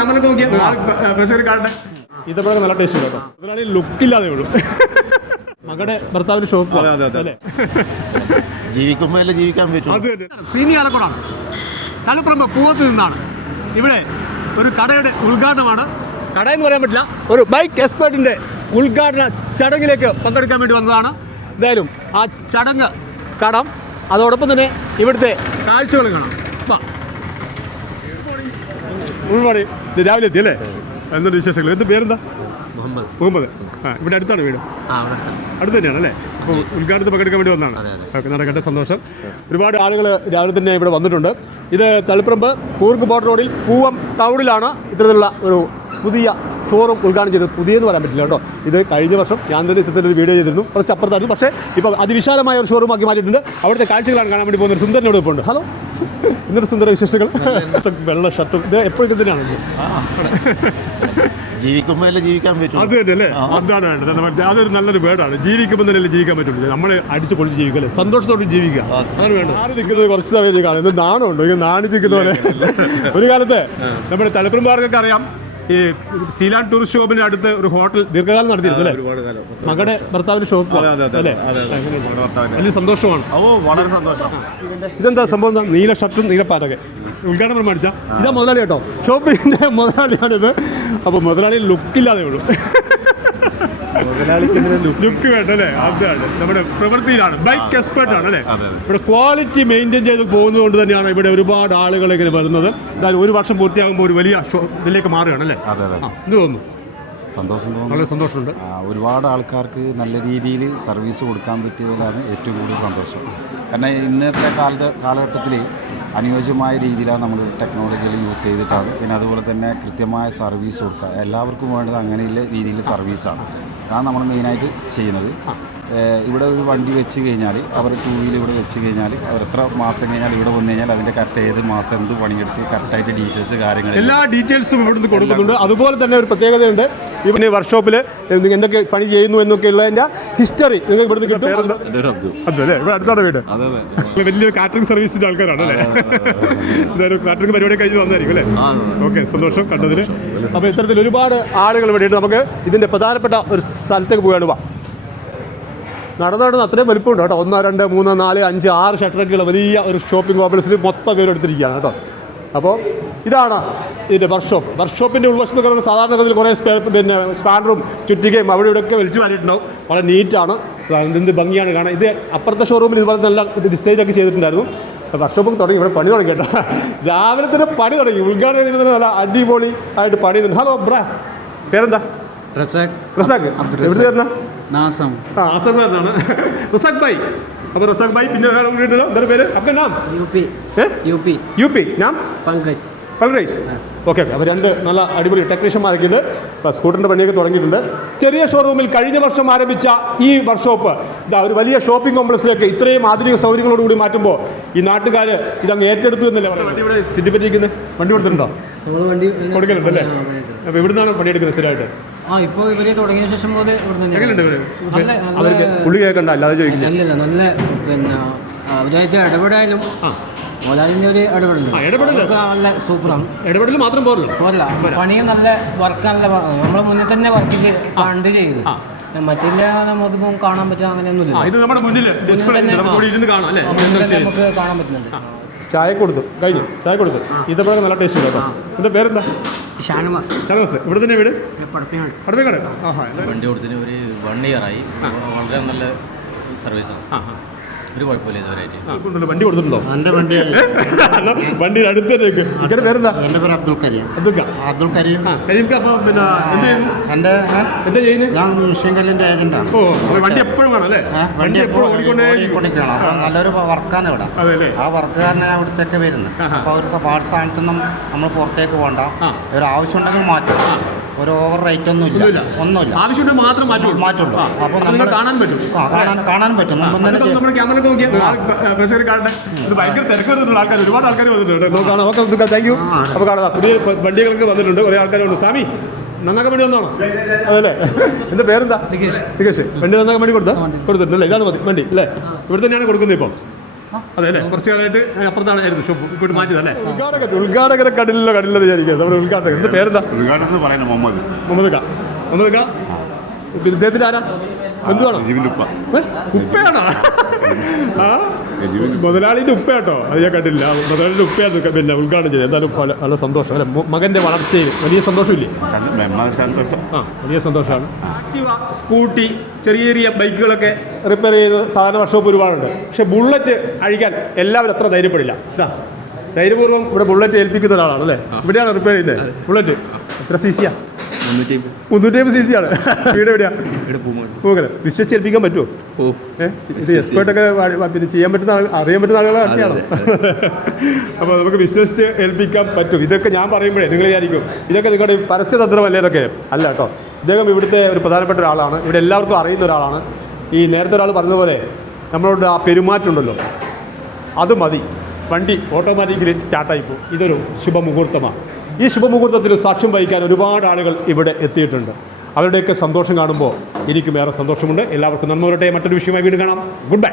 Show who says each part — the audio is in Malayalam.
Speaker 1: ക്യാമറ നോക്കിയാൽ കാണട്ടെ ഇതപ്പോഴൊക്കെ നല്ല ടേസ്റ്റ് കേട്ടോ ഇതിനാണെങ്കിൽ ലുക്കില്ലാതെ ഉള്ളൂ മകടെ ഭർത്താവിന് ഷോപ്പ്
Speaker 2: അതെ, അതെ, അതെ. ജീവിക്കാൻ പറ്റും?
Speaker 1: അത് ശ്രീനി ആലക്കോടാണ്. തളിപ്പറമ്പ് പൂവത്ത് നിന്നാണ്. ഇവിടെ ഒരു കടയുടെ ഉദ്ഘാടനമാണ്. കട എന്ന് പറയാൻ പറ്റില്ല ഒരു ബൈക്ക് എക്സ്പേർട്ടിന്റെ ഉദ്ഘാടന ചടങ്ങിലേക്ക് പങ്കെടുക്കാൻ വേണ്ടി വന്നതാണ്. എന്തായാലും ആ ചടങ്ങ് കടം അതോടൊപ്പം തന്നെ ഇവിടുത്തെ കാഴ്ചകൾ കാണാം. morning. ഇത് രാവിലെ എത്തി അല്ലേ എന്തുണ്ട് വിശേഷങ്ങൾ എന്ത് പേരെന്താ?
Speaker 2: മുഹമ്മദ്.
Speaker 1: മുഹമ്മദ്. ആ ഇവിടെ അടുത്താണ് വീട്. അടുത്ത് തന്നെയാണ് അല്ലേ? അപ്പോൾ ഉദ്ഘാടനത്തിൽ പങ്കെടുക്കാൻ വേണ്ടി വന്നാണ്. ഓക്കെ നടക്കട്ടെ സന്തോഷം. ഒരുപാട് ആളുകൾ രാവിലെ തന്നെ ഇവിടെ വന്നിട്ടുണ്ട്. ഇത് തളിപ്പറമ്പ് കൂർക്ക് ബോർഡർ റോഡിൽ പൂവം ടൗണിലാണ് ഇത്തരത്തിലുള്ള ഒരു പുതിയ ഷോറൂം ഉദ്ഘാടനം ചെയ്തത്. പുതിയെന്ന് പറയാൻ പറ്റില്ല കേട്ടോ. ഇത് കഴിഞ്ഞ വർഷം ഞാൻ തന്നെ ഇത്തരത്തിലൊരു വീഡിയോ ചെയ്തിരുന്നു. കുറച്ച് അപ്പുറത്തായിരുന്നു. പക്ഷേ ഇപ്പോൾ അതിവിശാലമായ ഒരു ഷോറൂമാക്കി മാറ്റിയിട്ടുണ്ട്. അവിടുത്തെ കാഴ്ചകളാണ് കാണാൻ വേണ്ടി പോകുന്ന ഒരു സുന്ദരനോട് ഇപ്പോൾ ഉണ്ട്. ഹലോ. ഇന്നൊരു സുന്ദര വിശേഷങ്ങൾ. വെള്ള ഷർട്ടും. ഇത് എപ്പോഴും തന്നെയാണ്.
Speaker 2: ജീവിക്കാൻ പറ്റും?
Speaker 1: അത് തന്നെ അല്ലേ? അതാണ് വേണ്ടത്. മറ്റേ അതൊരു നല്ലൊരു വേർഡാണ് ജീവിക്കുമ്പോൾ തന്നെ ജീവിക്കാൻ പറ്റുള്ളൂ നമ്മൾ അടിച്ചു പൊളിച്ച് ജീവിക്കല്ലേ? സന്തോഷത്തോടെ ജീവിക്കുക. അതാണ് വേണ്ടത്. ആര് നിൽക്കുന്നത് കുറച്ച് സമയം കാണും. ഇത് നാണമുണ്ടോ ഇത് നാണിച്ചിരിക്കുന്ന പോലെ ഒരു കാലത്ത് നമ്മുടെ തലപ്പുറം പാർക്കൊക്കെ അറിയാം. ഈ സീലാൻ ടൂറിസ്റ്റ് ഷോപ്പിന് അടുത്ത് ഒരു ഹോട്ടൽ ദീർഘകാലം നടത്തിയിരുന്നു അല്ലേ?
Speaker 2: ഒരുപാട് കാലം.
Speaker 1: മകളുടെ ഭർത്താവിന്റെ ഷോപ്പ്. അല്ലേ. വലിയ സന്തോഷമാണ്.
Speaker 2: ഓ വളരെ സന്തോഷം.
Speaker 1: ഇതെന്താ സംഭവം? നീല ഷർട്ടും നീല പാറ്റൊക്കെ ഉദ്ഘാടനം പ്രമാണിച്ച ഇതാ മുതലാളി കേട്ടോ. ഷോപ്പിന്റെ മുതലാളിയാണിത്. അപ്പോൾ മുതലാളി ലുക്കില്ലാതെ ഉള്ളൂ ലുക്ക് അതാണ്. നമ്മുടെ പ്രവൃത്തിയിലാണ്. ബൈക്ക് എക്സ്പെർട്ട് ആണ് അല്ലേ. ഇവിടെ ക്വാളിറ്റി മെയിന്റെയിൻ ചെയ്ത് പോകുന്നത് കൊണ്ട് തന്നെയാണ് ഇവിടെ ഒരുപാട് ആളുകൾ ഇങ്ങനെ വരുന്നത്. എന്തായാലും ഒരു വർഷം പൂർത്തിയാകുമ്പോൾ ഒരു വലിയ ഇതിലേക്ക് മാറുകയാണ് അല്ലേ? ഇത് തോന്നുന്നു?
Speaker 3: സന്തോഷം തോന്നുന്നു.
Speaker 1: വളരെ സന്തോഷമുണ്ട്.
Speaker 3: ഒരുപാട് ആൾക്കാർക്ക് നല്ല രീതിയിൽ സർവീസ് കൊടുക്കാൻ പറ്റിയതിലാണ് ഏറ്റവും കൂടുതൽ സന്തോഷം. കാരണം ഇന്നത്തെ കാലത്ത് കാലഘട്ടത്തിൽ അനുയോജ്യമായ രീതിയിലാണ് നമ്മൾ ടെക്നോളജികൾ യൂസ് ചെയ്തിട്ടാണ്. പിന്നെ അതുപോലെ തന്നെ കൃത്യമായ സർവീസ് കൊടുക്കുക. എല്ലാവർക്കും വേണ്ടത് അങ്ങനെയുള്ള രീതിയിൽ സർവീസാണ് അതാണ് നമ്മൾ മെയിനായിട്ട് ചെയ്യുന്നത്. ഇവിടെ ഒരു വണ്ടി വെച്ച് കഴിഞ്ഞാൽ അവർ ടൂ വീലർ ഇവിടെ വെച്ച് കഴിഞ്ഞാൽ അവർ എത്ര മാസം കഴിഞ്ഞാൽ ഇവിടെ വന്നു കഴിഞ്ഞാൽ അതിന്റെ കറക്റ്റ് ഏത് മാസം എന്ത് പണിയെടുത്ത് കറക്റ്റായിട്ട് ഡീറ്റെയിൽസ് കാര്യങ്ങൾ
Speaker 1: എല്ലാ ഡീറ്റെയിൽസും ഇവിടുന്ന് കൊടുക്കുന്നുണ്ട്. അതുപോലെ തന്നെ ഒരു പ്രത്യേകതയുണ്ട്. ഇവന് വർക്ക്ഷോപ്പിൽ എന്തൊക്കെ പണി ചെയ്യുന്നു എന്നൊക്കെ ഉള്ളതിന്റെ ഹിസ്റ്ററി നിങ്ങൾക്ക് ഇവിടുന്ന് കിട്ടും. അതെ ഇവിടെ അടുത്താണ് വീട്.
Speaker 3: അതെ അതെ.
Speaker 1: വലിയൊരു കാറ്ററിംഗ് സർവീസിന്റെ ആൾക്കാരാണ് അല്ലേ? എന്തായാലും കാറ്ററിംഗ് പരിപാടി കഴിഞ്ഞ് വന്നായിരിക്കും അല്ലേ? ഓക്കെ സന്തോഷം കണ്ടതിന്. അപ്പോൾ ഇത്തരത്തിൽ ഒരുപാട് ആളുകൾ ഇവിടെയുണ്ട് നമുക്ക് ഇതിന്റെ പ്രധാനപ്പെട്ട ഒരു സ്ഥലത്തേക്ക് പോവുകയാണ് വാ നടന്ന് നടന്ന് അത്രയും വലിപ്പമുണ്ട് കേട്ടോ. ഒന്ന് രണ്ട് മൂന്ന് നാല് അഞ്ച് ആറ് ഷട്ടറൊക്കെയുള്ള വലിയ ഒരു ഷോപ്പിംഗ് കോംപ്ലക്സിൽ മൊത്തം പേര് എടുത്തിരിക്കുകയാണ് കേട്ടോ. അപ്പോൾ ഇതാണ് ഇതിന്റെ വർക്ക്ഷോപ്പ് വർക്ക്ഷോപ്പിന്റെ ഉൾവശത്ത് പറയുന്നത് സാധാരണ ഗതിയിൽ കുറേ സ്പേ പിന്നെ സ്പാൻഡറും ചുറ്റികയും അവിടെ ഇവിടെയൊക്കെ വലിച്ചു മാറിയിട്ടുണ്ടാവും വളരെ നീറ്റാണ് എന്ത് ഭംഗിയാണ് കാണാൻ. ഇത് അപ്പുറത്തെ ഷോറൂമിൽ ഇതുപോലെ നല്ല ഡിസൈനൊക്കെ ചെയ്തിട്ടുണ്ടായിരുന്നു. വർക്ക്ഷോപ്പ് തുടങ്ങി. ഇവിടെ പണി തുടങ്ങി കേട്ടോ. രാവിലെ തന്നെ പണി തുടങ്ങി. ഉദ്ഘാടനം നല്ല അടിപൊളി ആയിട്ട് പണി ഹലോ ബ്രാ പേരെന്താ?
Speaker 4: റസാഖ്
Speaker 1: റസാഖ്. എവിടെ തരണം
Speaker 4: നാസം.
Speaker 1: ആ ആസംബാദാണ് റസാഖ് ഭായ്. അപ്പോൾ റസാഖ് ഭായ് പിന്നെ ഒരാൾ കൂടി ഉണ്ടല്ലോ. എന്താ പേര്? അപ്പം നാം.
Speaker 4: യു പി
Speaker 1: ഏ?
Speaker 4: യു പി
Speaker 1: യു പി നാം
Speaker 4: പങ്കജ്
Speaker 1: പൾറേഷ് ഓക്കെ. അപ്പോൾ രണ്ട് നല്ല അടിപൊളി ടെക്നീഷ്യന്മാരൊക്കെ ഉണ്ട്. ഇപ്പോൾ സ്കൂട്ടറിന്റെ പണിയൊക്കെ തുടങ്ങിയിട്ടുണ്ട്. ചെറിയ ഷോറൂമിൽ കഴിഞ്ഞ വർഷം ആരംഭിച്ച ഈ വർക്ക്ഷോപ്പ് ഇതാ ഒരു വലിയ ഷോപ്പിംഗ് കോംപ്ലക്സിലേക്ക് ഇത്രയും ആധുനിക സൗകര്യങ്ങളോടുകൂടി മാറ്റുമ്പോൾ ഈ നാട്ടുകാർ ഇതങ്ങ് ഏറ്റെടുത്തു എന്നല്ലേ വണ്ടി ഇവിടെ സ്ഥിതിപ്പറ്റിയിരിക്കുന്നത് വണ്ടി കൊടുത്തിട്ടുണ്ടോ?
Speaker 4: നമ്മൾ വണ്ടി
Speaker 1: കൊടുക്കലുണ്ട് അല്ലേ അപ്പോൾ ഇവിടുന്നാണ് പണിയെടുക്കുന്നത് സ്ഥിരമായിട്ട്?
Speaker 4: ആ ഇപ്പോൾ ഇവർ തുടങ്ങിയ ശേഷം പോലെ ഇവിടെ
Speaker 1: അവർക്ക് പുള്ളി കേൾക്കണ്ട അല്ലാതെ ചോദിക്കില്ല.
Speaker 4: അല്ലല്ല നല്ല പിന്നെ അവരായിട്ട് ഇടപെടാനും മുതലാളിന്റെ ഒരു ഇടപെടലുണ്ട്. നല്ല സൂപ്പറാണ്.
Speaker 1: ഇടപെടൽ മാത്രം പോരല്ലോ?
Speaker 4: പോരല്ല പണിയും നല്ല വർക്ക് നല്ല നമ്മളെ മുന്നിൽ തന്നെ വർക്ക് കണ്ട് ചെയ്ത്. മറ്റില്ല നമുക്കിപ്പം കാണാൻ പറ്റുക അങ്ങനെയൊന്നുമില്ല.
Speaker 1: ഇത് നമ്മുടെ മുന്നിൽ
Speaker 4: തന്നെ,
Speaker 1: നമുക്ക്
Speaker 4: കാണാൻ പറ്റുന്നുണ്ട്.
Speaker 1: ചായ കൊടുത്തു. കഴിഞ്ഞു. ചായ കൊടുത്തു. ഇതപ്പോഴൊക്കെ നല്ല ടേസ്റ്റ് കേട്ടോ എന്താ പേരെന്താ?
Speaker 4: ഷാനവാസ്.
Speaker 1: ഷാനവാസ്. ഇവിടെ തന്നെ വീട്
Speaker 4: പടപ്പിയാണ്
Speaker 1: അടുത്തേക്കാട് ആഹാ
Speaker 5: വണ്ടി കൊടുത്തിന് ഒരു വൺ ഇയർ ആയി. വളരെ നല്ല സർവീസാണ്
Speaker 1: ആ ആ
Speaker 5: ഒരു കുഴപ്പമില്ല ഇതുവരെയായിട്ട്
Speaker 1: ആ, വണ്ടി കൊടുത്തിട്ടുണ്ടോ?
Speaker 6: എന്റെ വണ്ടിയല്ല
Speaker 1: വണ്ടിയുടെ അടുത്തേക്ക് ഇങ്ങനെ പേരെന്താ?
Speaker 6: എന്റെ പേര് അബ്ദുൽ കരീം.
Speaker 1: അബ്ദുൽക്ക
Speaker 6: അബ്ദുൽ കരീം.
Speaker 1: ആ കരീംക്ക് അപ്പം പിന്നെ എന്ത് ചെയ്യുന്നു?
Speaker 6: എന്റെ ഏ,
Speaker 1: എന്താ ചെയ്യുന്നത്
Speaker 6: ഞാൻ മെഷീൻ കല്ലിന്റെ ഏജന്റാണ്
Speaker 1: ഓ അപ്പോൾ വണ്ടി എപ്പോഴും വേണം അല്ലേ?
Speaker 6: ഏ, വണ്ടി എപ്പോഴും
Speaker 1: ഓടിക്കൊണ്ടേ
Speaker 6: ഓടിക്കൊണ്ടിരിക്കണം. അപ്പം നല്ലൊരു വർക്കാണ് ഇവിടെ.
Speaker 1: അതെ അല്ലേ?
Speaker 6: ആ വർക്കുകാരനെ അവിടത്തേക്ക് വരുന്നത്. അപ്പോൾ ഒരു പാർട്ട് സ്ഥാനത്തൊന്നും നമ്മൾ പുറത്തേക്ക് പോകണ്ട.
Speaker 1: ആ.
Speaker 6: ഒരു ആവശ്യമുണ്ടെങ്കിൽ മാറ്റും ഒരു ഓവർ റേറ്റ് ഒന്നും ഇല്ല
Speaker 1: ഒന്നുമില്ല. ആവശ്യമുണ്ട് മാത്രം മാറ്റുള്ളൂ.
Speaker 6: മാറ്റുള്ളൂ. അപ്പോൾ നമ്മൾ
Speaker 1: കാണാൻ പറ്റും.
Speaker 6: ആ കാണാൻ കാണാൻ പറ്റും.
Speaker 1: നമ്മുടെ ക്യാമറ ഭയങ്കര തിരക്ക് വരുന്നുണ്ട് ആൾക്കാർ ഒരുപാട് ആൾക്കാർ വന്നിട്ടുണ്ട് താങ്ക് യു അപ്പോൾ കാണാം. പുതിയ വണ്ടികൾക്ക് വന്നിട്ടുണ്ട്. കുറേ ആൾക്കാരുണ്ട് സ്വാമി നന്നാക്കാൻ വേണ്ടി വന്നാണോ അതല്ലേ? എന്താ പേരെന്താ? നികേഷ്. വണ്ടി നന്നാക്കാൻ വേണ്ടി കൊടുത്താ? കൊടുത്തിട്ടുണ്ടല്ലേ ഇതാണ് മതി. വണ്ടി. അല്ലേ ഇവിടെ തന്നെയാണ് കൊടുക്കുന്നത് ഇപ്പോൾ അതെ അല്ലേ? കുറച്ച് കാലമായിട്ട് അപ്പുറത്താണ് ഷോപ്പ്. ഇപ്പോഴും മാറ്റിയതല്ലേ? ഉദ്ഘാടകൻ ഉദ്ഘാടകരെ കടിലോ കടിലെന്ന് വിചാരിക്കുക നമ്മുടെ ഉദ്ഘാടകൻ എന്ത് പേരെന്താ?
Speaker 7: ഉദ്ഘാടനം എന്ന് പറയുന്നത് മുഹമ്മദ്.
Speaker 1: മുഹമ്മദ് ഖാ. മുഹമ്മദ് ഖാ? പിന്നെ ആരാ? എന്തുവാണോ? ഉപ്പയാണോ? ആ? ഉപ്പ. കേട്ടോ. അത് ഞാൻ കണ്ടില്ല മുതലാളിന്റെ ഉപ്പയാണ് പിന്നെ ഉദ്ഘാടനം ചെയ്തത്. എന്തായാലും നല്ല സന്തോഷം. അല്ലെ? മകന്റെ വളർച്ചയിൽ വലിയ സന്തോഷമില്ലേ?
Speaker 7: ചന്ത- മെമ്മ സന്തോഷം.
Speaker 1: ആ വലിയ സന്തോഷമാണ്. ആക്റ്റീവ സ്കൂട്ടി ചെറിയ ചെറിയ ബൈക്കുകളൊക്കെ റിപ്പയർ ചെയ്ത് സാധാരണ വർഷോപ്പ് ഒരുപാടുണ്ട്. പക്ഷെ ബുള്ളറ്റ് അഴിക്കാൻ എല്ലാവരും അത്ര ധൈര്യപ്പെടില്ല. ഇതാ ധൈര്യപൂർവം ഇവിടെ ബുള്ളറ്റ് ഏൽപ്പിക്കുന്ന ഒരാളാണ് അല്ലേ? ഇവിടെയാണ് റിപ്പയർ ചെയ്യുന്നത്? ബുള്ളറ്റ്. എത്ര സി സിയാ മുന്നൂറ്റി സി സി ആണ്. വീട് എവിടെയാ? പൂക്കല വിശ്വസിച്ച് ഏൽപ്പിക്കാൻ പറ്റുമോ? ഇത് എക്സ്പേർട്ടൊക്കെ പിന്നെ ചെയ്യാൻ പറ്റുന്ന അറിയാൻ പറ്റുന്ന ആളുകളൊക്കെയാണ് അപ്പോൾ നമുക്ക് വിശ്വസിച്ച് ഏൽപ്പിക്കാൻ പറ്റും. ഇതൊക്കെ ഞാൻ പറയുമ്പോഴേ നിങ്ങൾ വിചാരിക്കും ഇതൊക്കെ നിങ്ങളുടെ പരസ്യതന്ത്രമല്ലേ ഇതൊക്കെ? അല്ല കേട്ടോ. ഇദ്ദേഹം ഇവിടുത്തെ ഒരു പ്രധാനപ്പെട്ട ഒരാളാണ്. ഇവിടെ എല്ലാവർക്കും അറിയുന്ന ഒരാളാണ്. ഈ നേരത്തെ ഒരാൾ പറഞ്ഞതുപോലെ നമ്മളോട് ആ പെരുമാറ്റം ഉണ്ടല്ലോ അത് മതി. വണ്ടി ഓട്ടോമാറ്റിക്കലി സ്റ്റാർട്ടായി പോകും. ഇതൊരു ശുഭമുഹൂർത്തമാണ്. ഈ ശുഭമുഹൂർത്തത്തിൽ സാക്ഷ്യം വഹിക്കാൻ ഒരുപാട് ആളുകൾ ഇവിടെ എത്തിയിട്ടുണ്ട്. അവരുടെയൊക്കെ സന്തോഷം കാണുമ്പോൾ എനിക്കും ഏറെ സന്തോഷമുണ്ട്. എല്ലാവർക്കും നന്മ വരട്ടെ. മറ്റൊരു വിഷയമായി വീണ്ടും കാണാം. Good bye